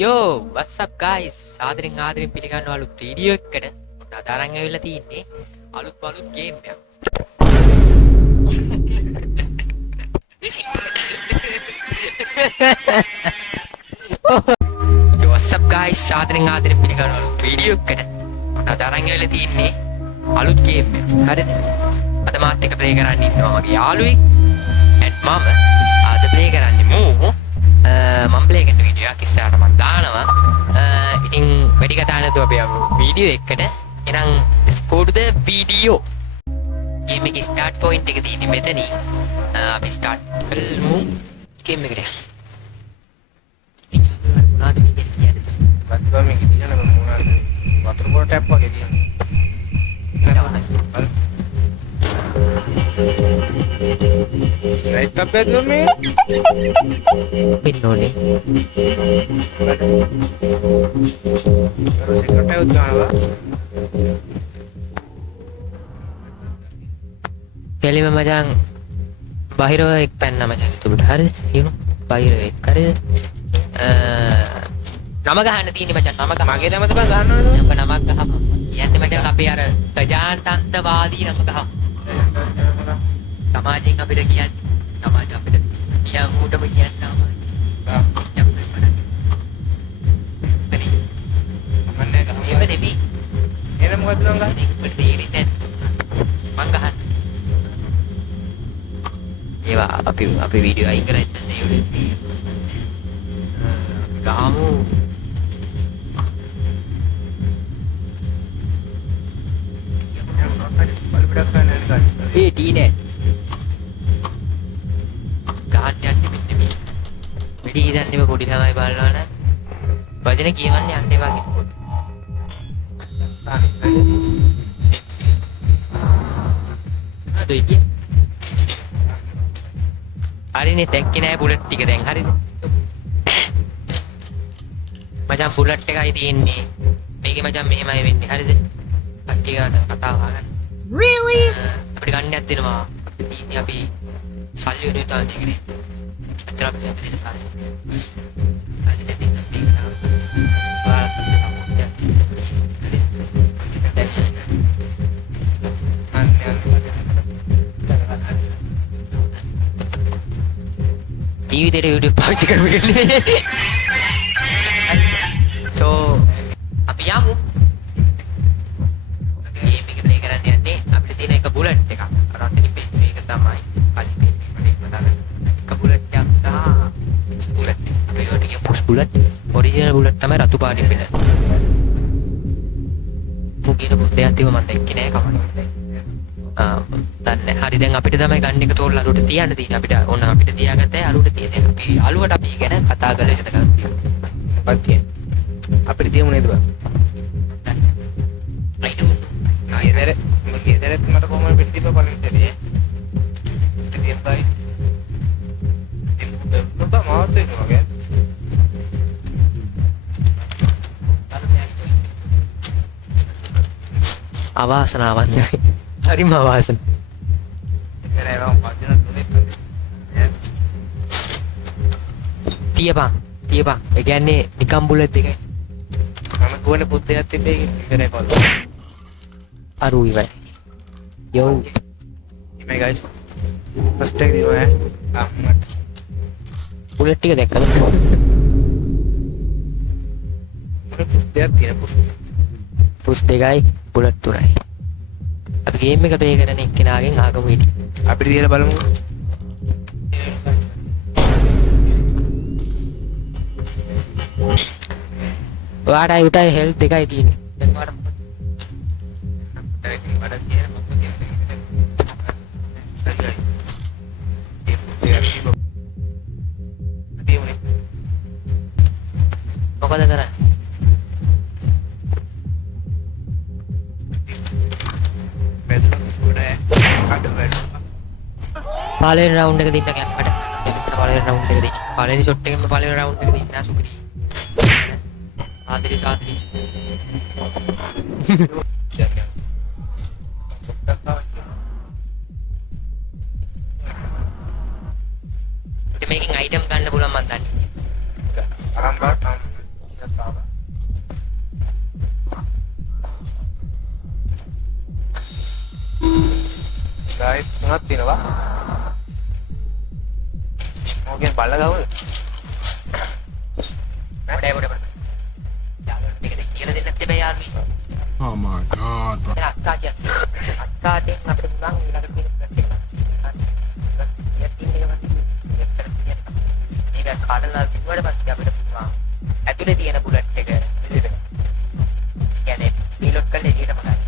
Yo, what's up guys? ආදරෙන් පිළිගන්නවා අලුත් වීඩියෝ එකකට. අද අරන් ඇවිල්ලා තින්නේ අලුත් ගේම් එකක්. Yo, what's up guys? ආදරෙන් පිළිගන්නවා අලුත් වීඩියෝ එකකට. අද අරන් ඇවිල්ලා තින්නේ අලුත් ගේම් එකක්. හරිද? අද මාත් එක්ක ප්ලේ කරන්න ඉන්නවා මගේ යාළුවෙක්. and මම අද ප්ලේ කරන්නේ මූ මම ප්ලේ කරන වීඩියෝ එකක් ඉස්සරහට මම දානවා. ඉතින් වැඩි කතා නැතුව අපි යමු වීඩියෝ එකට. එහෙනම් let's go to the video. Game එකේ ස්ටාර්ට් පොයින්ට් එක තියෙන්නේ මෙතනින්. අපි ස්ටාර්ට් කරමු ගේම් එකට. මොනවද මේ කියන්නේ? වතුර මේක තියෙන මොනවද? වතුර බෝල ටැප් වගේ තියෙනවා. රයිට් අප් එකද මේ? පින්නෝනේ. සිගරට් එක උදානවා. කෙලිම මචං බහිරව එක් පැන්න මචං එතකොට හරිද? කියමු බහිරව එක් හරිද? නම ගහන්න තියෙන්නේ මචං නම ගහ. මගේ නම තමයි ගහන්නවද? නම නමක් ගහපන්. කියන්නේ මචං අපි අර ප්‍රජාතන්ත්‍රවාදී නම ගහමු. සමාජයෙන් අපිට කියන්නේ සමාජ අපිට කියන් උඩම කියන්නේ මන්නේ ගහ. මේව දෙවි එන මොකද නම් ගහන්නේ? අපිට තේරෙන්නේ මං ගහන්න. ඒවා අපි වීඩියෝ අයින් කරලා ඉතින් ඒ උඩ ගහමු. බලපඩක් ගන්න නෑ. ඒ ටීනේ ගහන්න යන්නේ මෙන්න මේ වෙඩි හිතන්නේ පොඩි ළමයි බලනවා නම් වචන කියවන්නේ යන්නේ වගේ පොඩි. දෙයිය. හරිනේ දැක්කේ නෑ බුලට් ටික දැන් හරිද? මචං බුලට් එකයි තියෙන්නේ. මේකේ මචං මෙහෙමයි වෙන්නේ හරිද? කට්ටිය කතාව අහගන්න. Really? අපිට ගන්නයක් දෙනවා. ඉතින් අපි සල්ලි වෙනුවෙන් තාන්නේ කියන්නේ. අතර අපිට දෙන්න සල්ලි. සල්ලි දෙන්න අපි ජීවිතේට YouTube පාවිච්චි කරමු කියන්නේ. So අපි යමු. ගේම් එක ප්ලේ කරන්න යන්නේ අපිට තියෙන එක බුලට් එකක්. අර අතනින් මේක තමයි කලින් මේක මතක. එක බුලට් එකක් තමයි බුලට් එක. අපි ඒකට කිය පුෂ් බුලට්. ඔරිජිනල් බුලට් තමයි රතු පාටින් පිට. මුගින බුද්දයක් තිබ්බ මම දැක්කේ නෑ කමන්නේ. දන්නේ හරි දැන් අපිට තමයි ගන්න එක තෝරලා අලුට තියන්න තියෙන්නේ. අපිට ඕන අපිට තියාගත්තේ අලුට තියෙන්නේ. අපි අලුවට අපි ගැන කතා කරලා ඉඳලා ගන්න. පත්‍ය. අපිට තියමු නේද බං? ගෙදර ගෙදරත් මට කොහොමද පිට තිබ්බ පළවෙනිදේ. ඉතින් බයි. ඔබ මාත් එක්ක වගේ. අවාසනාවක් නෑ. හරිම අවාසන. ඒකේ මම පදින දුන්නේ. තියපන්. ඒ කියන්නේ නිකම් බුලට් එකයි. මම ගෝනේ පුද්දයක් තිබ්බේ ඉවරයි කොල්ල. අරු ඉවරයි. යෝ මේ ගයිස්. ෆස්ට් එක දිනවා ඈ. මට බුලට් ටික දැක්කද? පුද්දයක් තියෙන පුස් දෙකයි බුලට් තුනයි. අපි ගේම් එක ප්ලේ කරන එක්කෙනාගෙන් ආගමු ඉති. අපිට දිහලා බලමු. ඔයාටයි උටයි හෙල්ත් දෙකයි තියෙන්නේ. දැන් ඔයාට මොකද? මොකද කරන්නේ? පළවෙනි රවුන්ඩ් එක දෙන්න ගියා මට. පළවෙනි රවුන්ඩ් එක දෙන්න. පළවෙනි ෂොට් එකෙන්ම පළවෙනි රවුන්ඩ් එක දෙන්න සුපිරි. ආදරේ සාදරේ. මේකෙන් අයිටම් ගන්න පුළුවන් මන් දන්නේ. අරන් බලන්න. තියෙනවා. මොකෙන් බල්ල ගවද? යාළුවෝ ටික කියලා දෙන්න නැත්තේ යාළුවෝ. Oh my god, bro. අක්කා කියන්නේ අක්කාටෙන් අපිට පුළුවන් ඊළඟ දින මේක කාඩලා කිව්වට පස්සේ අපිට පුළුවන් ඇතුලේ තියෙන බුලට් එක විදිහට කියන්නේ රීලෝඩ් කරලා එළියටම ගන්න.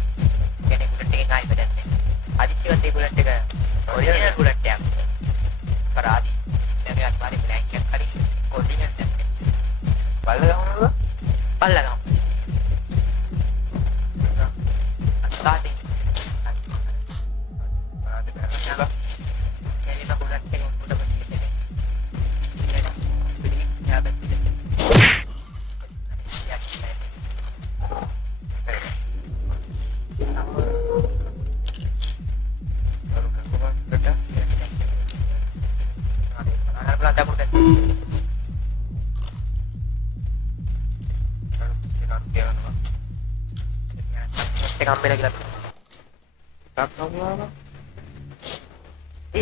කියන්නේ බුලට් එකෙන් ආයෙ වැඩක් නැහැ. අදිස්සියවත් ඒ බුලට් එක ඔරිජිනල් බුලට් එකක්. කරාදි දැන් එකක් මාරි බ්ලැන්ක් එකක් හරි ඔරිජිනල් එකක්. බල්ල ගවනවද? බල්ලා ගමු. අක්කාටෙන් ආදි බැලලා එළියම බුලට් එකෙන් උඩ බදින්නේ.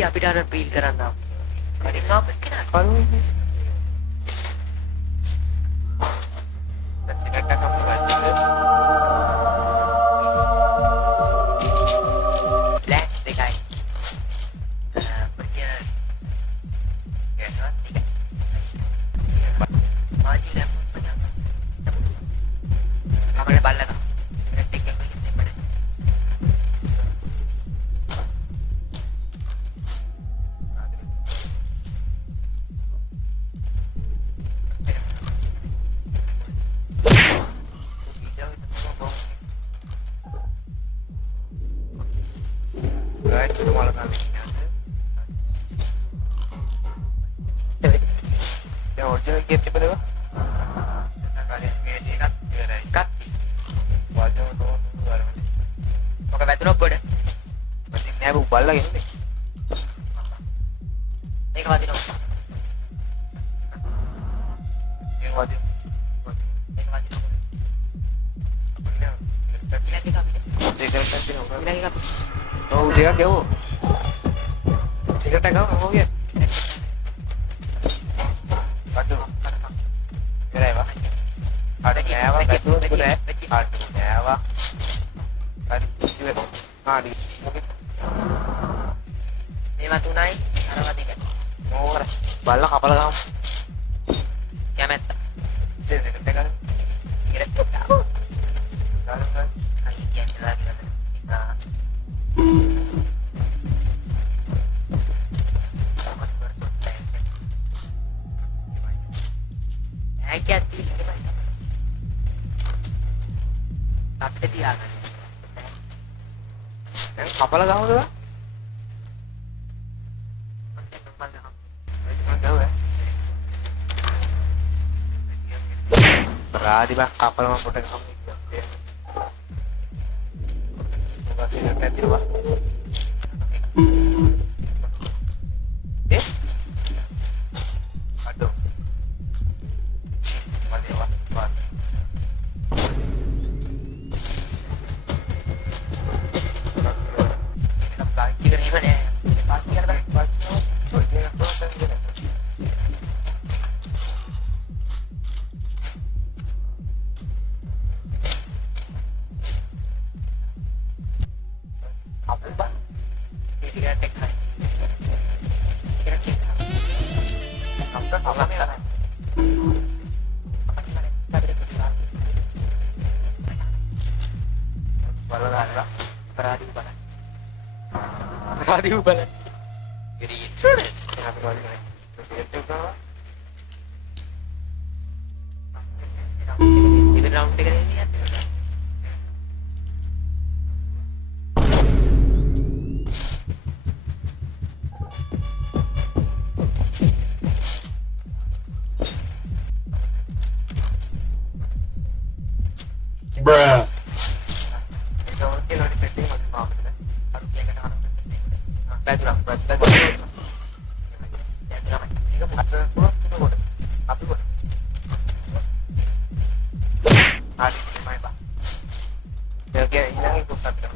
අපිට අර පීල් කරන්න කලින් අපිට කෙනා කරුණු දැසිකට කම්පි වාසිය බ්ලැක් දෙකයි පරිය මාජි ලැප් අපේ බල්ලක රෙඩ් එකක් වෙන්නේ බඩේ itu malah kami yang original gear tipe apa? Kalian ini kan gerai cut wajah tu luar mana? ඔක වැදුනොත් ගොඩ Berarti ni aku balik lagi ni. මේක වදිනවා Yang wajah. මේක වදිනවා ඊළඟ එක අපිට Dia kan sini orang. ඊළඟ එක අපිට Oh dia kan jauh. Dia kan kau mau dia. Aduh. Gerai apa? Ada nyawa betul betul eh. Aduh nyawa. Ada siapa? Di මේවා තුනයි අරවා දෙක mau balak apa kamu? කැමැත්ත Sini dekat kan. ඉරක් තාව Kalau kan. අනිත් කියනවා කියලා ඇයි අපිට තියාගන්න Yang apa kamu tu? Jauh ya. Berani bang kapal sama produk kamu. Bukan sih nanti dulu bang. Aduh. Mati bang. පාච්චි කරේම නෑ පාච්චි කරලා අපේ බා ඒ ටිකට එක්ක හරි ටිකට එක්ක අපිට කවදාවත් නෑ බලලා අපරාධී බලන්න Tadi balik. very interesting Kenapa balik lagi? Terus itu berapa? ඉතින් රවුන්ඩ් එකට එන්නේ නැද්ද Bruh. Itu mungkin ada setting macam apa? අරුත් එකට අරන් Background, background. Ini kan macam apa? Apa buat? Hari ini main pak. Oke, ini yang ikut satu.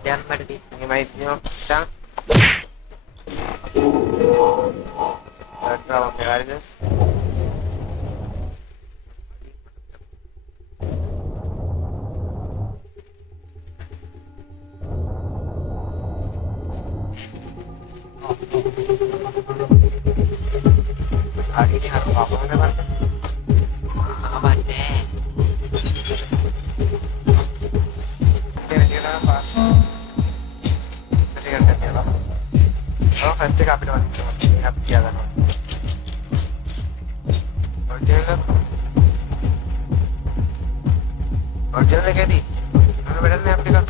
Dan pada di Mai sini cang. Terus merah itu. Hari ini harus apa namanya? apa deh? Kira-kira apa? Masih kan dia apa? Oh, pasti kapan nanti ingat dia kan? Original lagi di. Mana bedanya apa dia?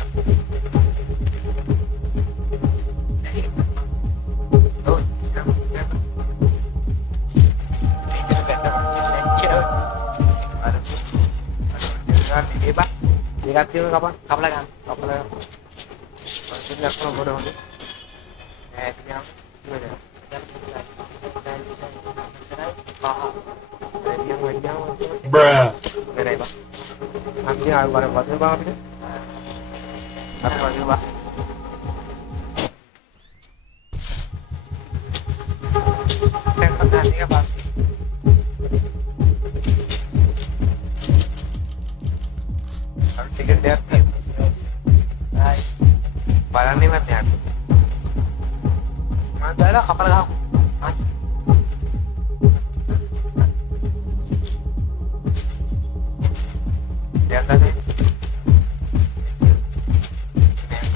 Oh, ya. Ini Pak. Diganti kapan? Kapan lagi? Kapan lagi? Ini aku mau bodoh nih. Ini yang gimana? Yang Bruh. Gimana Pak? Nanti aku bareng batu Pak ini. Aku batu Pak. Tempat nanti ya Pak. Chicken dia barang nih mat ya mana ada kapal kau dia tadi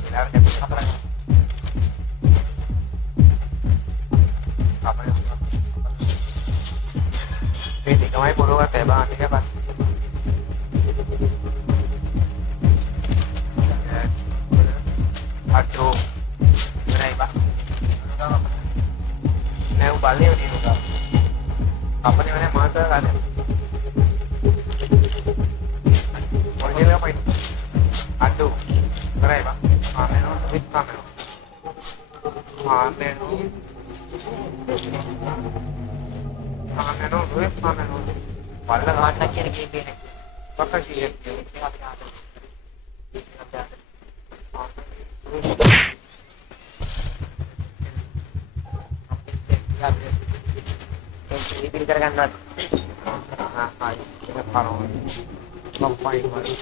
benar kan kapal kapal ini kamai buru kata bang nanti kan pas aduh berai Pak nah balik di luka apa nih mana mata kan original apa ini aduh berai Pak ameno with ameno with ameno wala Mata kira game ni. bakal sih ya Dipilihkan kan nah hai ini parong sampai baru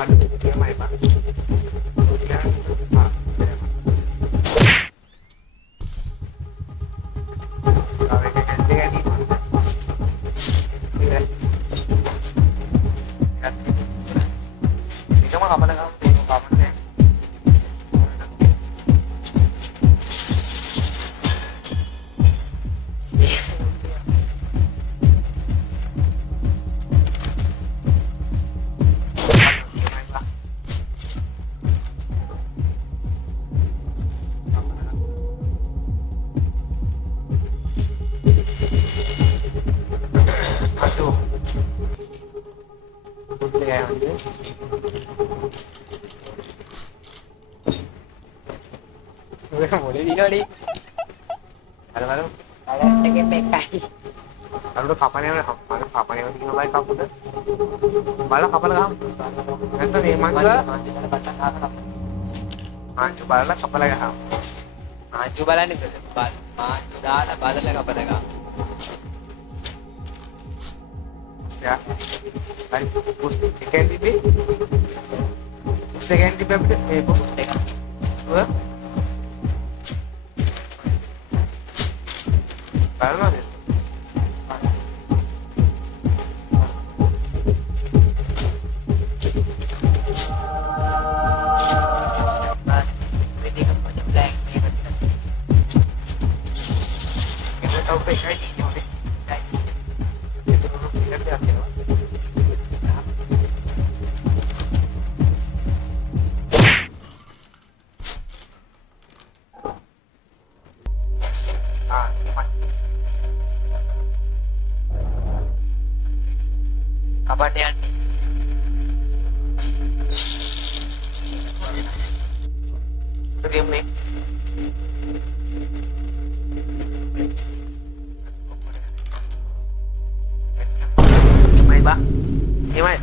aduh dia main Pak dia Pak kalau kayak dia di ini kan itu mah kapan kamu tengok kapan deh boleh video di halo Kalau dengan PKI. lalu kapan yang tinggal baik kamu tuh bala kapan kamu itu nih mangga maju bala kapan lagi kamu Maju balan itu. Maju dalam balan lagi apa lagi? ya tadi bus ikan tipe bus ikan tipe bus Tengok. dua bala mana Ini kan banyak blank ni. tahu PKI ini oleh itu dulu kita lihat ya. Ah, cuman kapan dia diam nih. Mai ba? Ini mai.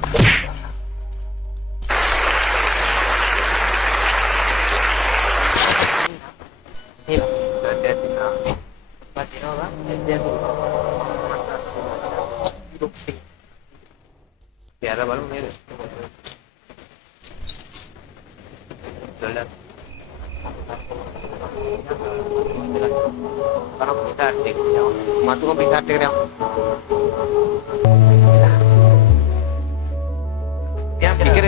ini bang Dan Batino bang dia tuh hidup sih biar baru nih. Sudah. Kalau kita adik, matu kan bisa adik yang. Ya, pikir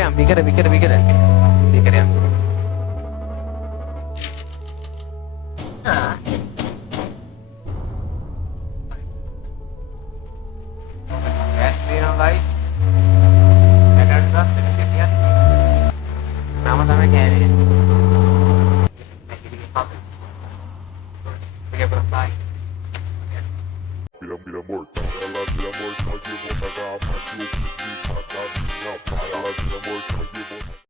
ya. nah